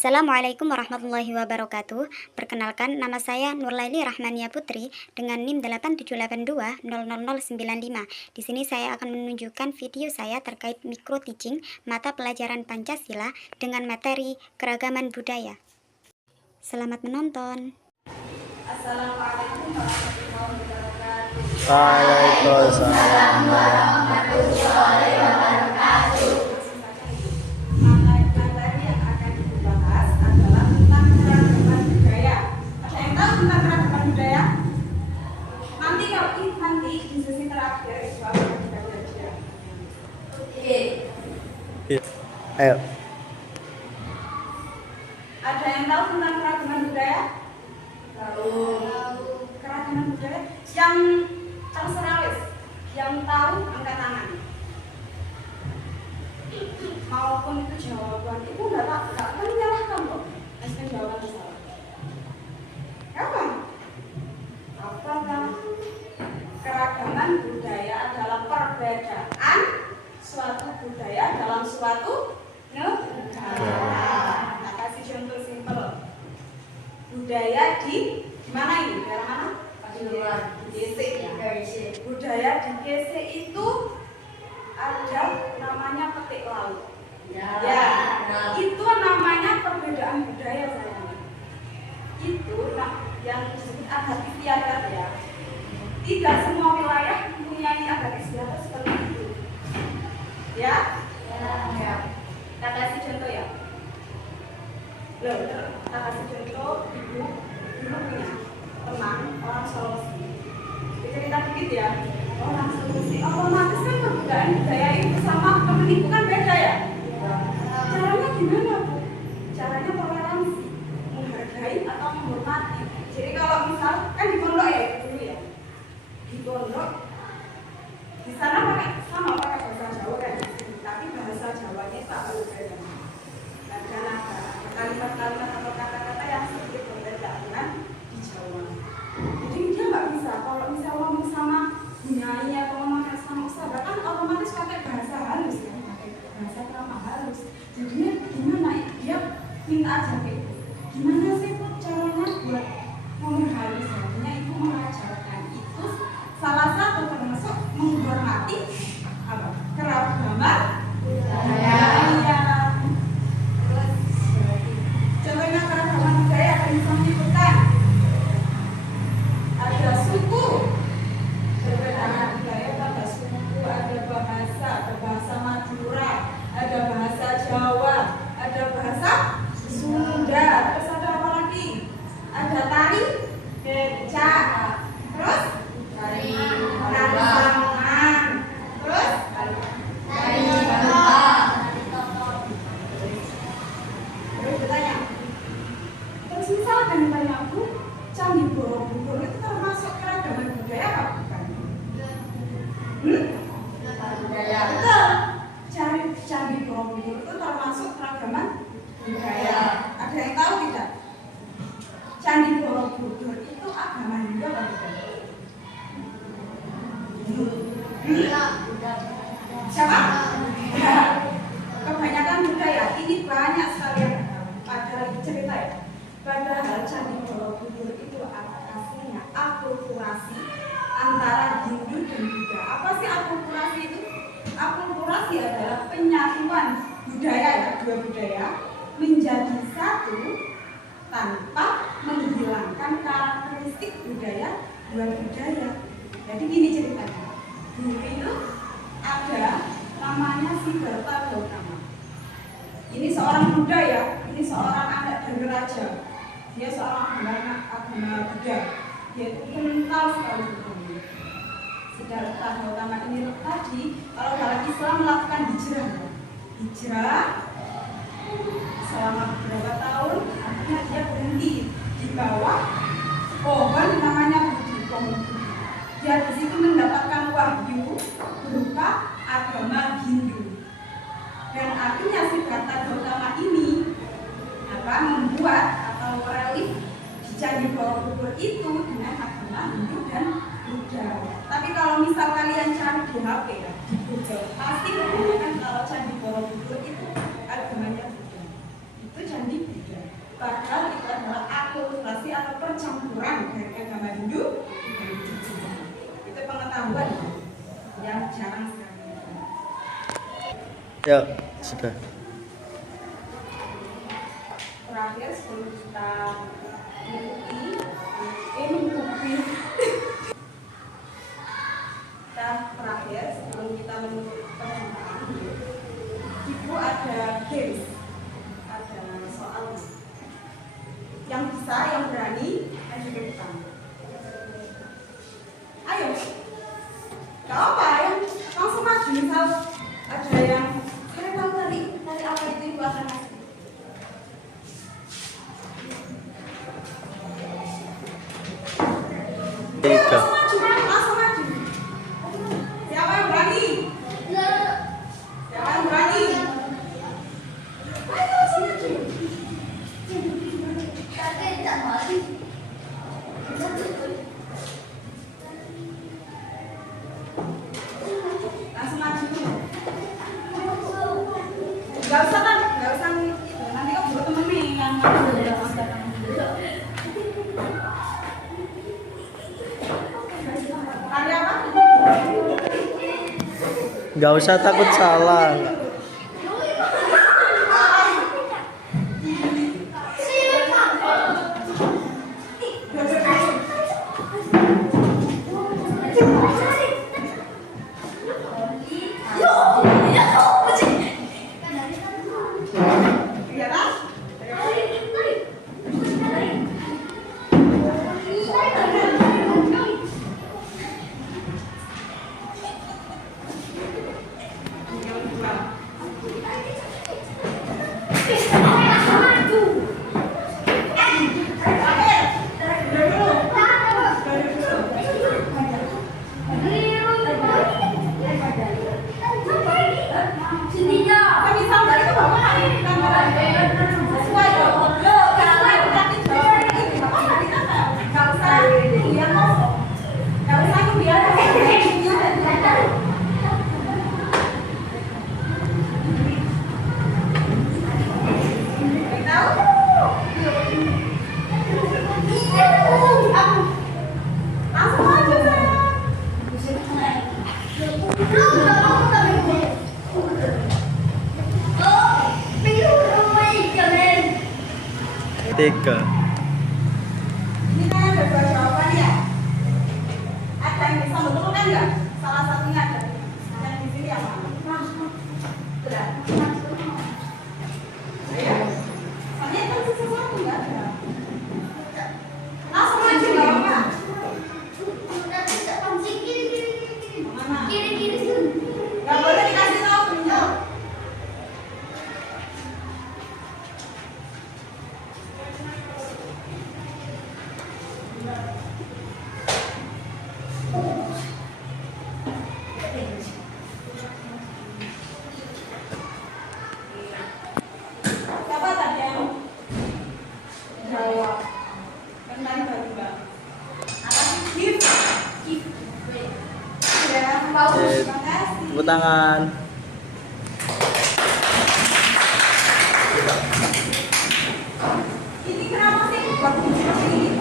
Assalamualaikum warahmatullahi wabarakatuh. Perkenalkan, nama saya Nurlaili Rahmania Putri dengan NIM 878200095. Di sini saya akan menunjukkan video saya terkait micro teaching mata pelajaran Pancasila dengan materi keragaman budaya. Selamat menonton. Assalamualaikum warahmatullahi wabarakatuh. Waalaikumsalam warahmatullahi wabarakatuh. Materi yang akan dibahas adalah tentang keragaman budaya. Ada yang tahu tentang keragaman budaya? Nanti di sesi terakhir itu akan kita belajar. Ayo. Ada yang tahu tentang keragaman budaya? Tahu. Keragaman budaya yang terserah wis, yang tahu angkat tangan. Maupun itu jawaban ibu nggak akan menyalahkan kok. Asal jawaban salah. Kapan? Apakah keragaman budaya adalah perbedaan suatu budaya dalam suatu negara? Nah, kasih contoh simpel. Budaya di mana ini? Daerah mana? GC ya. Budaya di GC itu ada namanya petik laut. Ya. Itu namanya perbedaan budaya sayang. Itu yang disebut adat istiadat ya. Tidak semua wilayah mempunyai adat istiadat seperti itu. Ya? Ya. Kita kasih contoh ya. Loh, kita kasih contoh ibu dulu punya teman orang Sulawesi. Cerita dikit ya. Orang Sulawesi otomatis kan perbedaan budaya itu sama teman ibu kan beda ya. Caranya gimana bu? Caranya toleransi, menghargai atau menghormati. Jadi kalau misal kan di pondok ya dulu ya. Di pondok di sana pakai bahasa Jawa kan, tapi bahasa Jawanya itu agak berbeda. Ada kalimat-kalimat atau kata-kata yang sedikit berbeda dengan di Jawa. Jadi dia nggak bisa kalau misal ngomong sama bunyai atau ngomong sama ustazah kan otomatis pakai bahasa halus ya, pakai bahasa krama halus. Jadinya gimana? Dia minta aja ke ibu. Gimana sih bu caranya buat ngomong halus? Jadinya ibu mengajarkan itu salah satu termasuk menghormati apa? Keragaman budaya. Contohnya keragaman budaya akan bisa menyebutkan ada suku, perbedaan budaya ada suku, ada bahasa Madura, ada bahasa Jawa, ada bahasa Sunda, terus ada apa lagi? Ada tari becak, terus tari saman, terus tari terus bertanya. Terus misalkan ditanya aku, Candi Borobudur itu termasuk keragaman budaya apa bukan? Budaya. Betul. Candi Borobudur itu termasuk keragaman budaya. Ada yang tahu tidak? Candi Borobudur itu agama Hindu apa bukan? Siapa? Kebanyakan budaya. Ini banyak sekali yang ada cerita ya. Padahal Candi Borobudur itu aslinya akulturasi antara Hindu dan Buddha. Apa sih akulturasi itu? Akulturasi adalah penyatuan budaya ya, dua budaya menjadi satu tanpa menghilangkan karakteristik budaya dua budaya. Jadi gini ceritanya. Dulu itu ada namanya Siddhartha Gautama. Ini seorang Buddha ya, ini seorang anak dari raja. Dia seorang agama Buddha. Dia itu kental sekali hukumnya. Siddhartha Gautama ini tadi kalau dalam Islam melakukan hijrah. Hijrah selama beberapa tahun, akhirnya dia berhenti di bawah pohon namanya Bodhi, pohon Bodhi. Dia di situ mendapatkan wahyu berupa agama Hindu. Dan akhirnya Siddhartha Gautama ini membuat atau relief di Candi Borobudur itu dengan agama Hindu dan Buddha. Tapi kalau misal kalian cari di HP ya, di Google, pasti kebanyakan kalau Candi Borobudur itu agamanya Buddha. Itu Candi Buddha. tambahan yang jarang sekali. Ya, sudah. Terakhir sebelum kita terakhir sebelum kita menutup perjumpaan, Ibu ada games, ada soal yang bisa, yang berani, dan juga depan. Ayo, gak apa, yang langsung maju. Misal ada yang saya tahu tadi apa itu Ibu akan kasih. Tiga. Langsung maju. Siapa yang berani? Siapa yang berani? Ayo langsung maju. Langsung maju. Gak usah kan? Gak usah itu. Nanti kamu buat temen nih yang ada apa? Nggak usah takut salah. Iya kan? Misal dari itu bapak sesuai dong. Sesuai berarti jawaban ini bapak nggak ditanya. Nggak usah dia ngomong. Nggak usah dia langsung aja Tiga. Ini kan ada dua jawaban ya. Ada yang bisa betulkan nggak? Salah satunya ada. Yang di sini yang mana? Benar. Ayo. Soalnya kan sesuatu nggak ada. Langsung aja nggak apa-apa. Mana? Nggak boleh dikasih tahu benar. Siapa tadi yang jawab? Kan tadi baru Mbak. Apa sih? Gift. Ya, bagus. Terima kasih. Tepuk tangan. Ini kenapa sih buat seperti ini?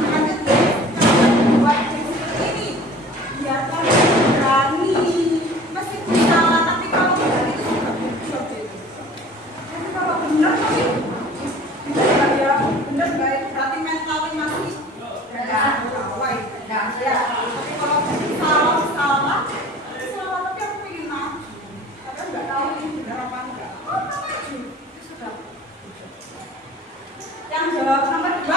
Lanjut ya. Buat seperti ini. Biar kamu berani. Meskipun salah, tapi kalau berani itu juga bisa. Tapi kalau benar tapi benar nggak ya? Benar nggak ya? Berarti mentalnya masih nggak awal. Nggak ya. Tapi kalau salah tapi aku pengen maju. Tapi aku nggak tahu ini benar apa enggak. Oh, maju. Sudah. Yang jawab nomor 2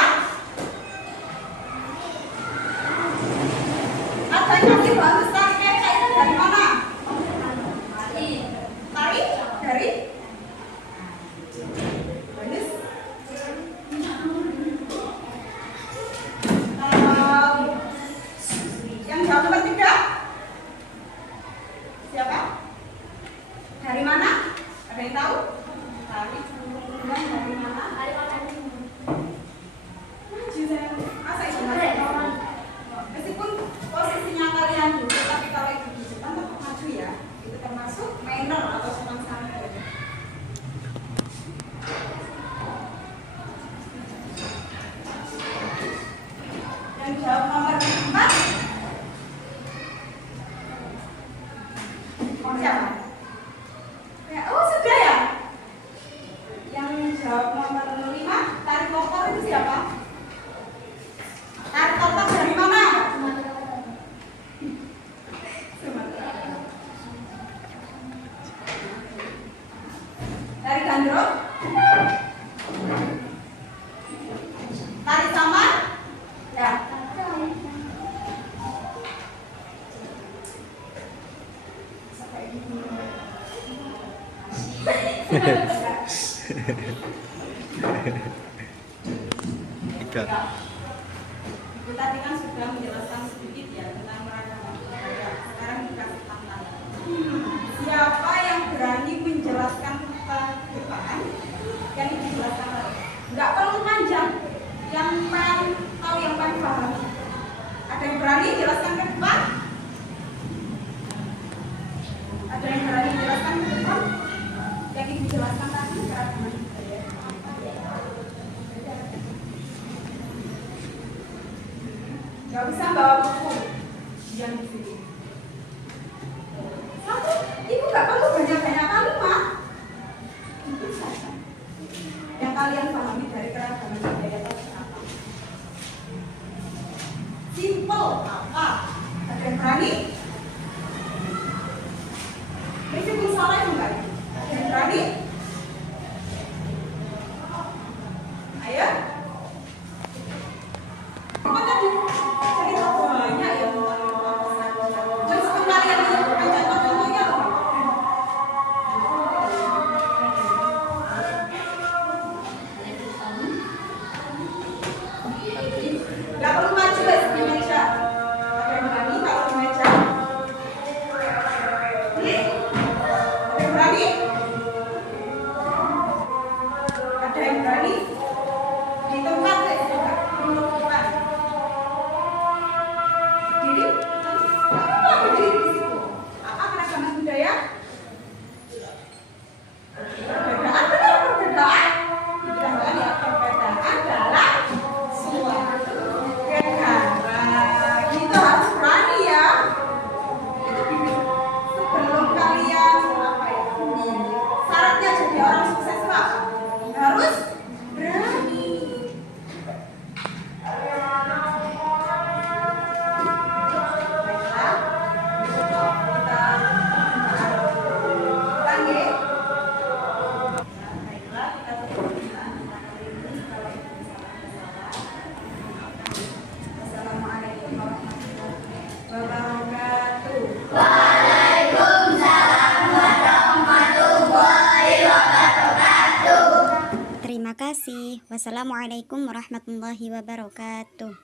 ada yang kasih bagus tari kecek itu dari mana? Tari dari bagus. Yang jawab nomor 3 siapa? Dari mana? Ada yang tahu? Tari dari mana? Maju saya. Masa itu meskipun posisinya kalian dulu, tapi kalau itu di depan tetap maju ya. Itu termasuk minor atau senang santai. Yang jawab nomor 4 Tarik gandrung. Tarik samar. Ya. Tiga. Ibu tadi kan sudah menjelaskan sedikit ya tentang keragaman budaya. Sekarang dikasih tantangan. Siapa yang berani menjelaskan ke depan? Yang dijelaskan nggak perlu panjang. Yang paling tahu, yang paling paham. Ada yang berani jelaskan ke depan? Ada yang berani jelaskan ke depan? Yang dijelaskan tadi keragaman budaya. Gak usah bawa buku yang di sini. Satu, ibu gak perlu banyak-banyak kalimat. Itu saja yang kalian pahami dari keragaman budaya itu apa. Simple apa? Ada yang berani? Meskipun salah juga. Ada yang berani? Ayo. Apa tadi? Cerita banyak ya meskipun kalian itu bukan contoh-contohnya loh. Gak perlu maju guys di meja. Ada yang berani taruh di meja? Ada yang berani? Ada yang berani? Di tempat guys, di tempat. Berdiri, apa berdiri di situ? Apa keragaman budaya? Perbedaan, benar perbedaan. Perbedaan ya, perbedaan dalam suatu negara. Itu harus berani ya. Sebelum kalian apa ya? Syaratnya jadi orang sukses lah. Harus berani. Assalamualaikum warahmatullahi wabarakatuh. Terima kasih. Wassalamualaikum warahmatullahi wabarakatuh.